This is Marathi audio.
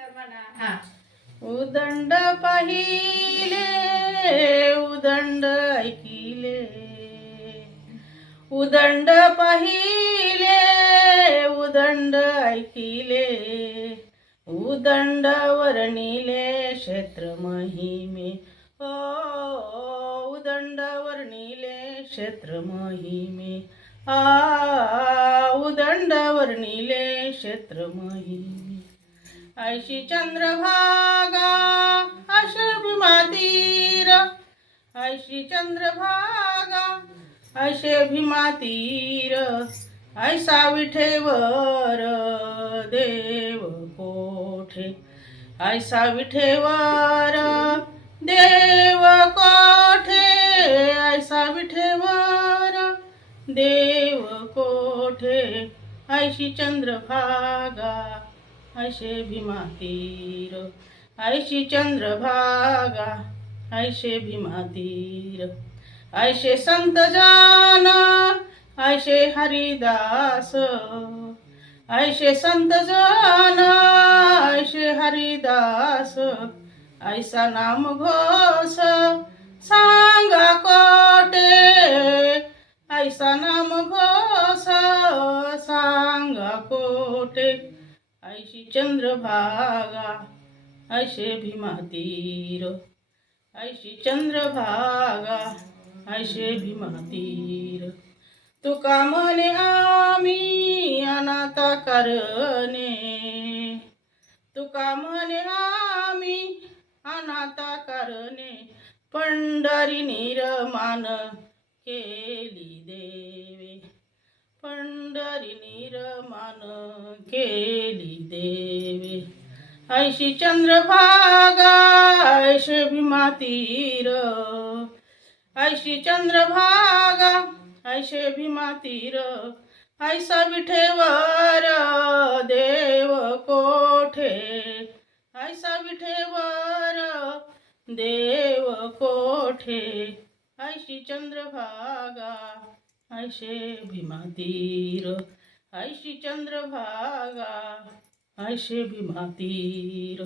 हा. उदंड पाहिले उदंड ऐकिले. उदंड पाहिले उदंड ऐकिले. उदंड वर्णिले क्षेत्र महिमे. ओ उदंड वर्णिले क्षेत्र महिमे. आ उदंड वर्णिले क्षेत्र महिमे. ऐशी चंद्रभागा अशे भीमातीर ऐशी चंद्रभागा अशे मातीर ऐसा विठेवर देव कोठे? ऐसा विठेवर देव कोठे? ऐसा विठेवर देव कोठे? ऐशी चंद्रभागा ऐशे भीमातीर ऐशी चंद्रभागा ऐशे भीमातीर ऐशे संत जान ऐशे हरिदास ऐशे संत जान ऐशे हरिदास ऐसा नाम घोष सांगा कोटे ऐसा नाम घोष सांगा कोटे ऐशी चंद्रभागा ऐशे भीमातीर. ऐशी चंद्रभागा ऐशे भीमातीर. तुका म्हणे आम्ही अनाथा करणे. तुका म्हणे आम्ही अनाथा करणे. पंढरी निर्माण केली देवे. पंढरी निर्माण केली देवे. ऐशी चंद्रभागा ऐश भीमातीर ऐशी चंद्रभागा ऐश भीमातीर ऐसा विठेवर देव कोठे? ऐसा विठेवर देव कोठे? ऐशी चंद्रभागा ऐशे भीमातीर ऐशी चंद्रभागा ऐशे भीमातीर.